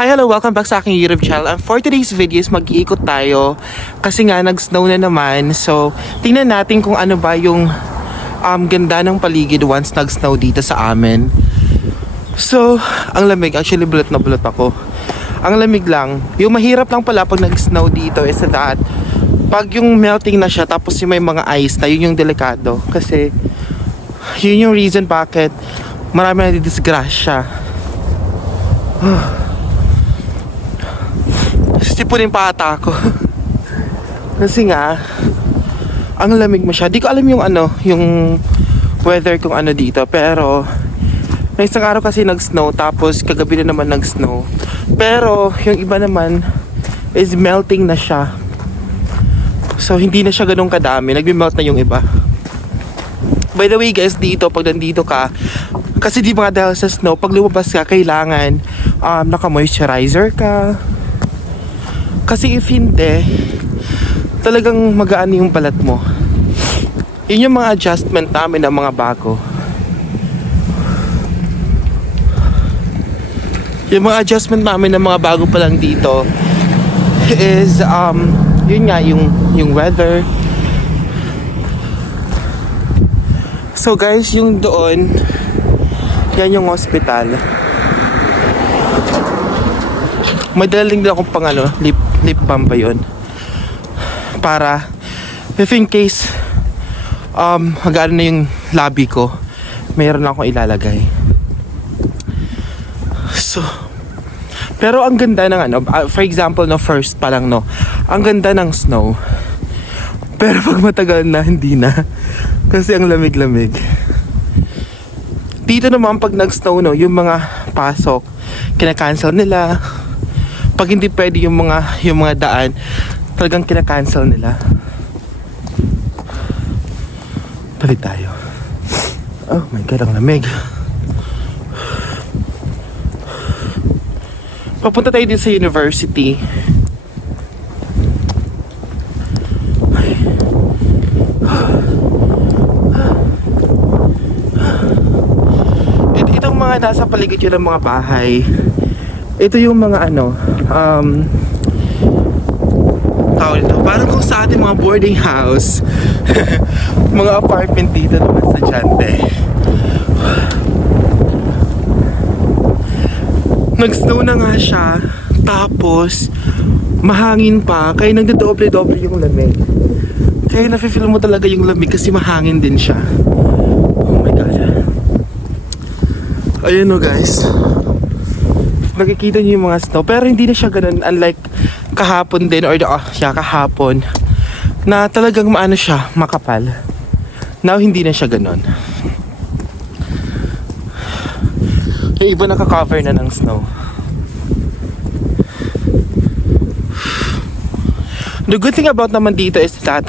Hi, hello, welcome back sa aking YouTube channel. And for today's video is mag-iikot tayo kasi nga nag-snow na naman. So, tingnan natin kung ano ba yung ganda ng paligid once nag-snow dito sa amin. So, ang lamig. Actually, bulot na bulot ako. Ang lamig lang. Yung mahirap lang pala pag nag-snow dito is that pag yung melting na siya tapos yung may mga ice na, yun yung delikado. Kasi, yun yung reason bakit marami na disgrasya. Sipunin pa ata ako. Kasi nga ang lamig mo siya. Di ko alam yung yung weather kung ano dito. Pero may isang araw kasi nag-snow. Tapos kagabi na naman nag-snow. Pero yung iba naman is melting na siya. So hindi na siya ganun kadami. Nagme-melt na yung iba. By the way guys, dito pag nandito ka, kasi di mga dahil sa snow, pag lumabas ka kailangan naka-moisturizer ka. Kasi if hindi, talagang magaan yung balat mo. Yun yung mga adjustment namin ng mga bago. Yung mga adjustment namin ng mga bago pa lang dito is, yun nga, yung weather. So guys, yung doon, yan yung hospital. May daling din akong pang lip balm ba yun, para if in case hanggang na yung labi ko, mayroon akong ilalagay. So pero ang ganda ng for example first pa lang ang ganda ng snow. Pero pag matagal na, hindi na, kasi ang lamig-lamig. Dito naman pag nag-snow yung mga pasok kina-cancel nila. Pag hindi pwede yung mga daan, talagang kina-cancel nila. Balik tayo. Oh my god, ang lamig. Papunta tayo din sa university. Itong mga nasa paligid yun ng mga bahay, ito yung mga tawag ito, parang kung sa ating mga boarding house. Mga apartment dito naman sa Jante. Nag-snow na nga siya, tapos mahangin pa, kaya nagdodoble-doble yung lamig. Kaya nafe-feel mo talaga yung lamig kasi mahangin din siya. Oh my god. Ayun guys, nakikita niyo yung mga snow, pero hindi na siya ganun, unlike kahapon din, or kahapon na talagang siya, makapal. Now hindi na siya ganun. Yung iba naka-cover na ng snow. The good thing about naman dito is that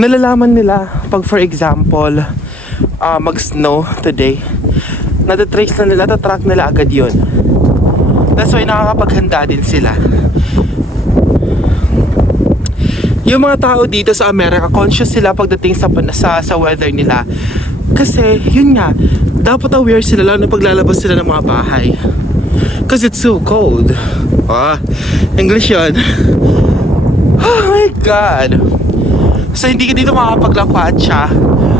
nalalaman nila pag for example mag-snow today, natatrace na nila, tatrack nila agad yun. That's why nakakapaghanda din sila. Yung mga tao dito sa Amerika, conscious sila pagdating sa weather nila. Kasi yun nga, dapat aware sila lalo na paglalabas sila ng mga bahay. Because it's so cold. English yun. Oh my god. So hindi ka dito makakapaglakwatsya,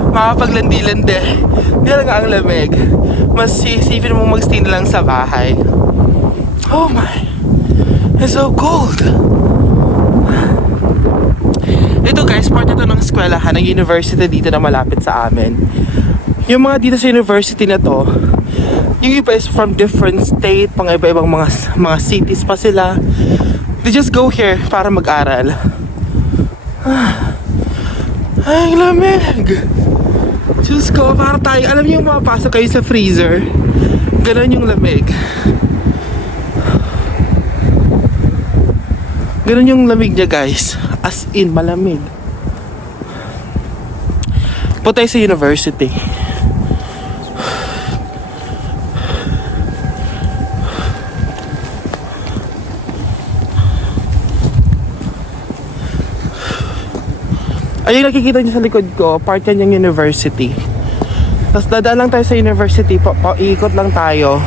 makapaglandi-landi. Hindi lang ang lamig. Mas sisipin mo mag-stay na lang sa bahay. Oh my, it's so cold. Ito guys, part ito ng eskwelahan ng university dito na malapit sa amin. Yung mga dito sa university na to, yung iba is from different state, pang iba-ibang mga cities pa sila. They just go here para mag-aral. Ay, lamig. Diyos ko, para tayo, alam niyo yung mapasok kayo sa freezer, ganon yung lamig. Ganon yung lamig niya guys. As in, malamig. Punta tayo sa university. Ayun, nakikita niyo sa likod ko, part yan yung university. Tapos dadaan lang tayo sa university, iikot lang tayo.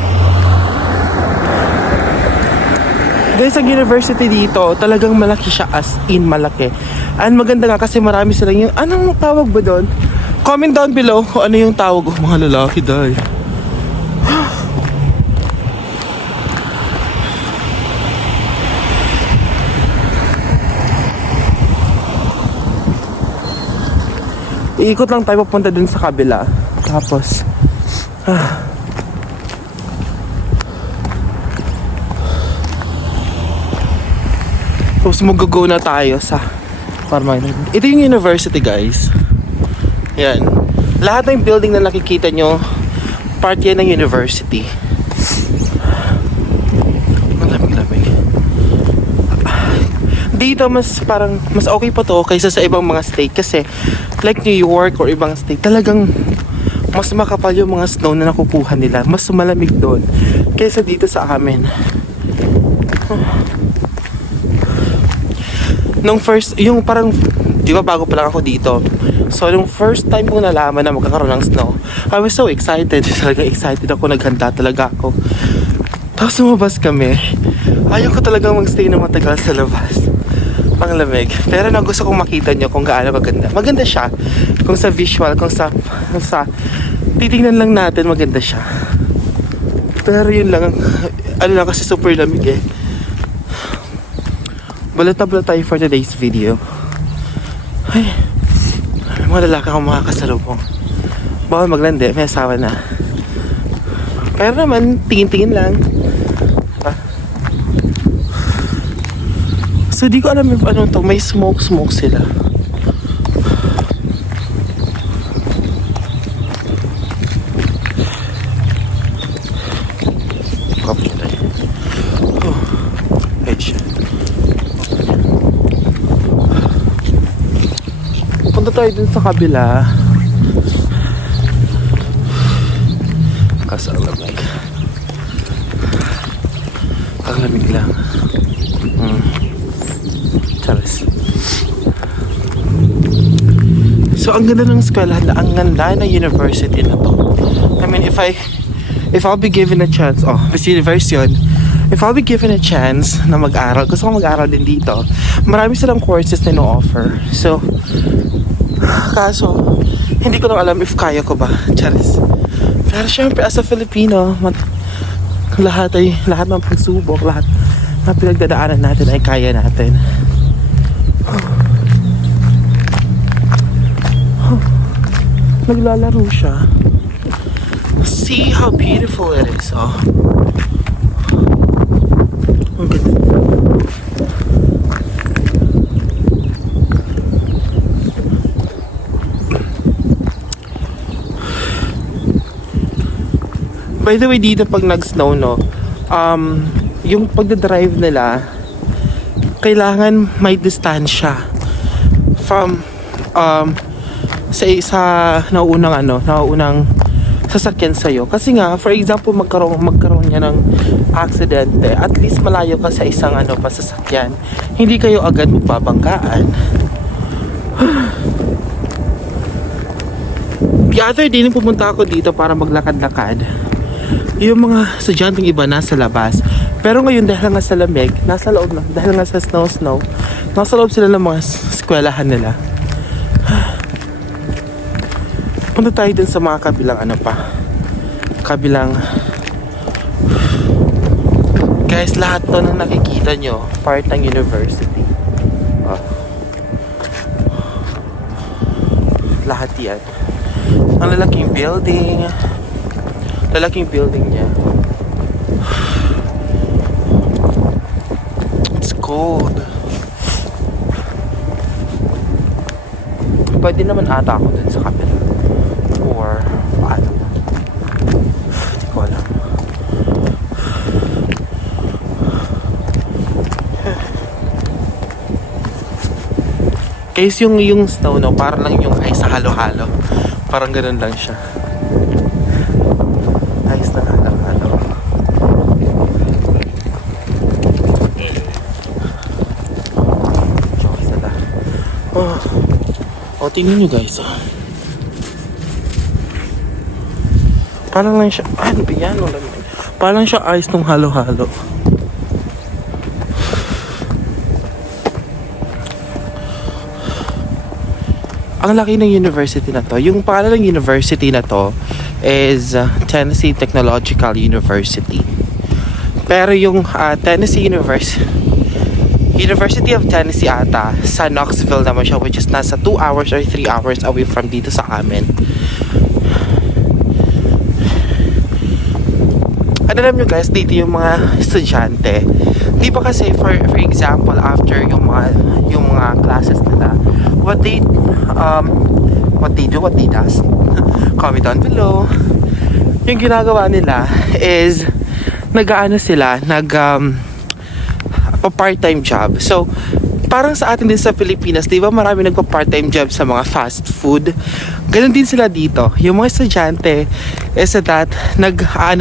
Guys, ang university dito, talagang malaki siya, as in malaki. And maganda nga kasi marami silang yung, anong tawag ba doon? Comment down below kung ano yung tawag. Oh, mga lalaki dahil. Iikot lang tayo papunta dun sa kabila. Tapos, tapos mag-go na tayo sa Parmay. Ito yung university, guys. Yan. Lahat ng building na nakikita nyo, part yan ng university. Malamig-lamig. Dito mas okay pa to kaysa sa ibang mga state kasi like New York or ibang state, talagang mas makapal yung mga snow na nakukuha nila. Mas malamig doon kaysa dito sa amin. Nung first, yung parang, di ba bago pa lang ako dito. So, nung first time ko nalaman na magkakaroon ng snow, I was so excited. Talagang excited ako, naghanda talaga ako. Tapos lumabas kami. Ayaw ko talagang magstay na matagal sa labas. Panglamig. Pero na gusto kong makita nyo kung gaano kaganda. Maganda siya. Kung sa visual, kung sa titingnan lang natin, maganda siya. Pero yun lang, ano lang kasi super lamig eh. Balot na balot tayo for today's video. Ay, mga lalaki akong makakasalubong. Bawal maglandi, may asawa na. Pero naman, tingin-tingin lang. So di ko alam if ano to, may smoke sila. Copy tayo. Oh, hey siya. Punta tayo dun sa kabila. Kaso ang lamig. Ang lamig lang. Charis. So ang ganda ng eskwelahan na, ang ganda na university na to. I mean, if I'll be given a chance, Miss Universe yun. If I'll be given a chance na mag-aral, gusto ko mag-aral din dito. Marami silang courses na no-offer. So, kaso, hindi ko lang alam if kaya ko ba. Charis. Pero syempre, as a Filipino, lahat ng pagsubok, lahat ng pinagdadaanan natin ay kaya natin. Naglalaro siya. See how beautiful it is. Oh. Ang ganda. By the way, dito pag nag-snow, no, yung pagdadrive nila, kailangan may distansya from sa nauunang sasakyan sa'yo. Kasi nga, for example, magkaroon niya ng aksidente, at least malayo ka sa isang pasasakyan. Hindi kayo agad magbabanggaan. The other day, nung pumunta ako dito para maglakad-lakad, yung mga estudyanteng iba nasa labas. Pero ngayon, dahil nga sa lamig, nasa loob na. Dahil nga sa snow, nasa loob sila ng mga eskwelahan nila. Punta tayo din sa mga kabilang guys, lahat to na nakikita nyo part ng university. Lahat yan. Ang lalaking building niya. It's cold. Pwede naman ata ako dun sa kabila. Or paano? Hindi ko alam. Guys, yung snow, no, parang lang yung ice sa halo-halo. Parang ganun lang siya. Ice na halo-halo. Tingnan nyo guys. Parang lang siya, ano ba yan? Parang siya ice nung halo-halo. Ang laki ng university na to. Yung pangalan ng university na to is Tennessee Technological University. Pero yung University of Tennessee ata, sa Knoxville naman siya, which is nasa 2 hours or 3 hours away from dito sa amin. Ano alam nyo guys, dito yung mga estudyante, di ba kasi for example, after yung mga classes nila, what they does, comment down below. Yung ginagawa nila is part-time job. So, parang sa atin din sa Pilipinas, di ba marami nagpa-part-time job sa mga fast food? Ganun din sila dito. Yung mga estudyante is that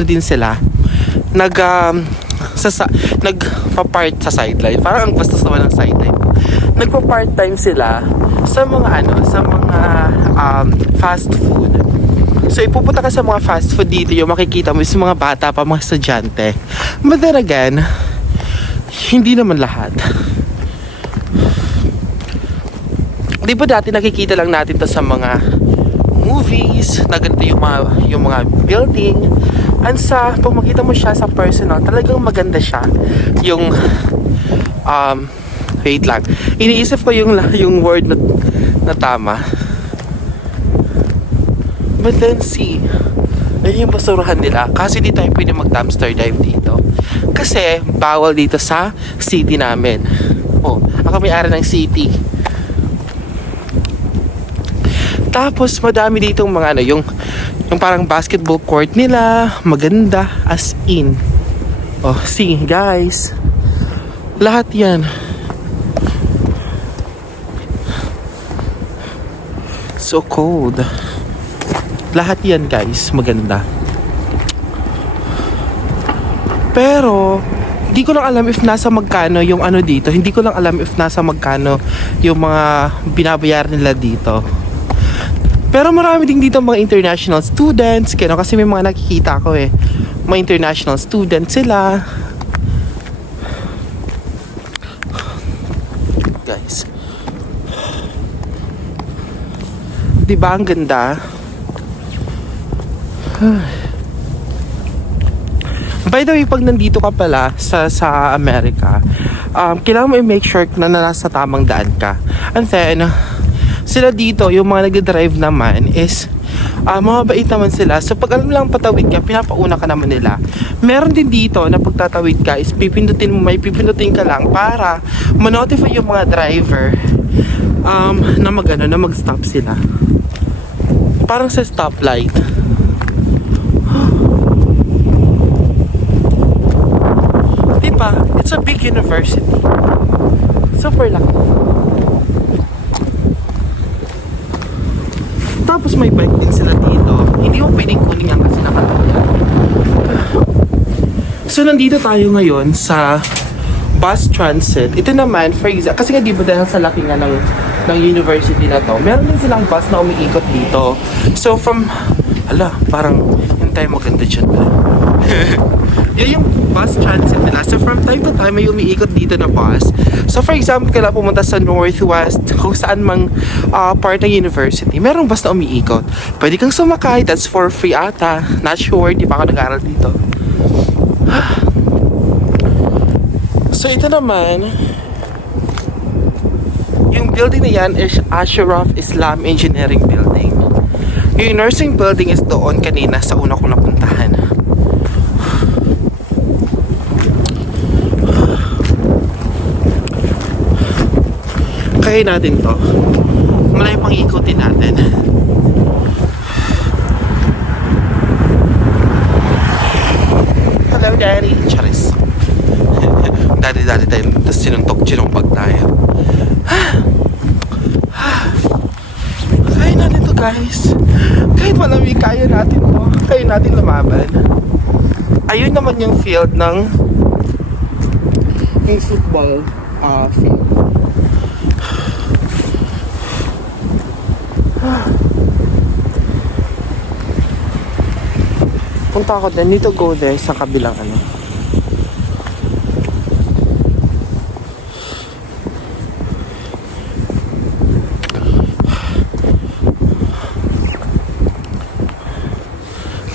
din sila. Nagpa-part sa sideline. Parang ang bastos naman ng sideline. Nagpa-part-time sila sa mga fast food. So, ipupunta ka sa mga fast food dito, yung makikita mo is mga bata pa, mga estudyante. But then again, hindi naman lahat. Di ba dati nakikita lang natin to sa mga movies, na ganito yung mga building. And pag makita mo siya sa personal, talagang maganda siya. Yung, wait lang. Iniisip ko yung word na tama. But then see, ayun yung basurahan nila. Kasi di tayo pwede mag-dumpster dive dito. Kasi bawal dito sa city namin. Oh, ako may-ari ng city. Tapos madami ditong mga yung parang basketball court nila, maganda as in. Oh, see guys. Lahat 'yan. So cold. Lahat 'yan guys, maganda. Pero hindi ko lang alam if nasa magkano yung dito. Hindi ko lang alam if nasa magkano yung mga binabayaran nila dito. Pero marami din dito mga international students. Kasi may mga nakikita ko mga international students sila. Guys. Diba ang ganda? By the way, pag nandito ka pala sa Amerika, kailangan mo i-make sure na nasa tamang daan ka. And then, sila dito, yung mga nag-drive naman is mababait naman sila. So pag alam lang patawid ka, pinapauna ka naman nila. Meron din dito na pagtatawid ka is may pipindutin ka lang para ma-notify yung mga driver na mag-stop sila. Parang sa stoplight. Diba? It's a big university. Super laki. Tapos may bike din sila dito. Hindi mo pwedeng kunin yan kasi nakatulad. So nandito tayo ngayon sa bus transit. Ito naman, for example, kasi nga di ba dahil sa laki nga ng university na to, meron din silang bus na umiikot dito. So parang yung tayo maganda dyan ba? Yun yung bus transit nila. So from time to time, may umiikot dito na bus. So for example, kailangan pumunta sa Northwest, kung saan mang part ng university, merong bus na umiikot. Pwede kang sumakay, that's for free ata. Not sure, di pa ako nag-aaral dito. So ito naman, yung building na yan is Ashraf Islam Engineering Building. Yung nursing building is doon kanina sa una kong napuntahan. Kaya natin to. Malayo pang ikutin natin. Hello, Daddy. Charis. Daddy tayo. Tapos sinumpag tayo. Kaya natin to, guys. Kahit malamig, kaya natin to. Kaya natin lumaban. Ayun naman yung field ng yung football field. Punta ako din. Need to go there sa kabilang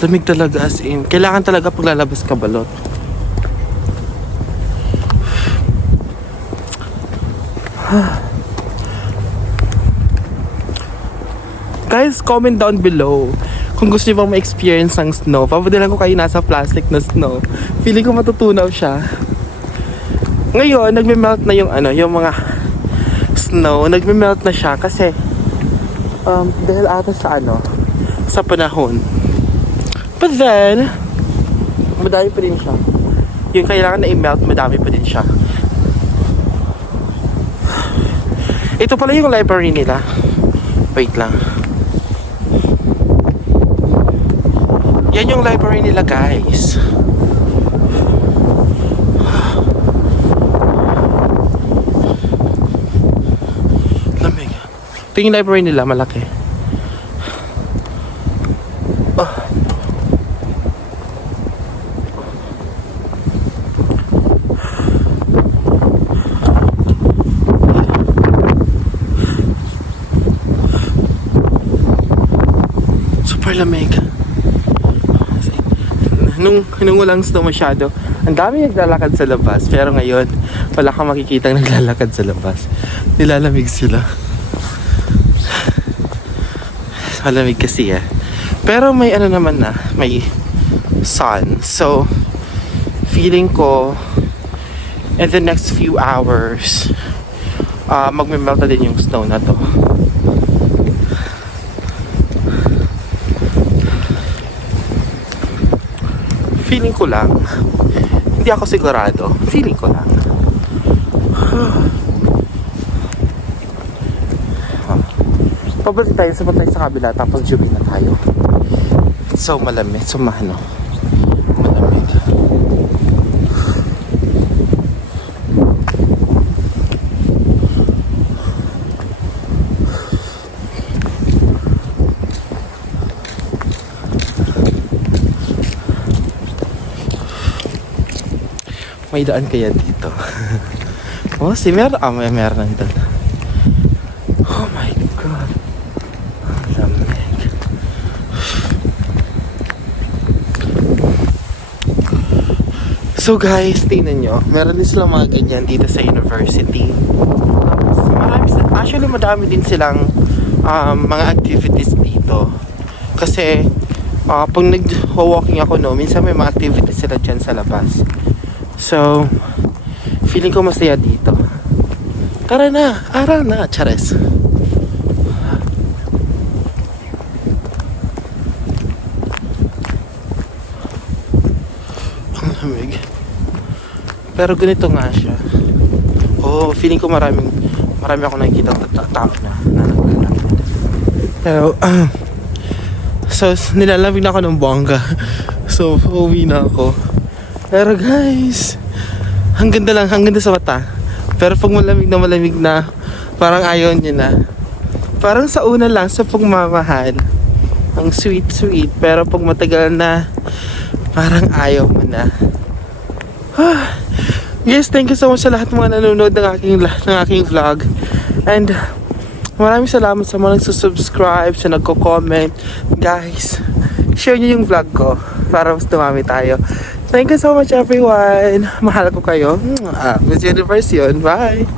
Lamig talaga as in. Kailangan talaga paglalabas ka balot. Guys, comment down below kung gusto niyo bang ma-experience ng snow. Papadalan ko kayo nasa plastic na snow. Feeling ko matutunaw siya. Ngayon, nagme-melt na yung yung mga snow. Nagme-melt na siya kasi dahil ata sa sa panahon. But then, madami pa din siya. Yung kailangan na i-melt, madami pa din siya. Ito pala yung library nila. Wait lang. Yan yung library nila, guys. Lamig. Ito yung library nila, malaki. Super lamig. Nung walang snow masyado, ang dami naglalakad sa labas. Pero ngayon, wala kang makikita naglalakad sa labas. Nilalamig sila. Malamig kasi Pero may naman may sun. So, feeling ko, in the next few hours, magme-melt na din yung snow na to. Feeling ko lang. Hindi ako sigurado. Feeling ko lang. Pabalik tayo sa kabila tapos jubi na tayo. So malamig. So malamig. May daan kaya dito. Oh, may meron nandun. Oh my God. Lamig. So guys, tingnan nyo. Meron din silang mga ganyan dito sa university. Madami din silang mga activities dito. Kasi pag nag-walking ako minsan may mga activities sila dyan sa labas. So, feeling ko masaya dito. Tara na, araw na, chares. Ang lamig. Pero ganito nga siya. Oh, feeling ko marami ako nakikita tao na naglalakad. Pero, so, nilalamig na ako ng bongga. So, uwi na ako. Pero guys, ang ganda sa mata. Pero pag malamig na, parang ayaw nyo na. Parang sa una lang, sa pagmamahal, ang sweet. Pero pag matagal na, parang ayaw mo na. Guys, thank you so much sa lahat mga nanonood ng aking vlog. And maraming salamat sa mga nagsusubscribe, sa nagko-comment. Guys, share nyo yung vlog ko para mas dumami tayo. Thank you so much everyone. Mahal ko kayo. Miss Universe yun. Bye.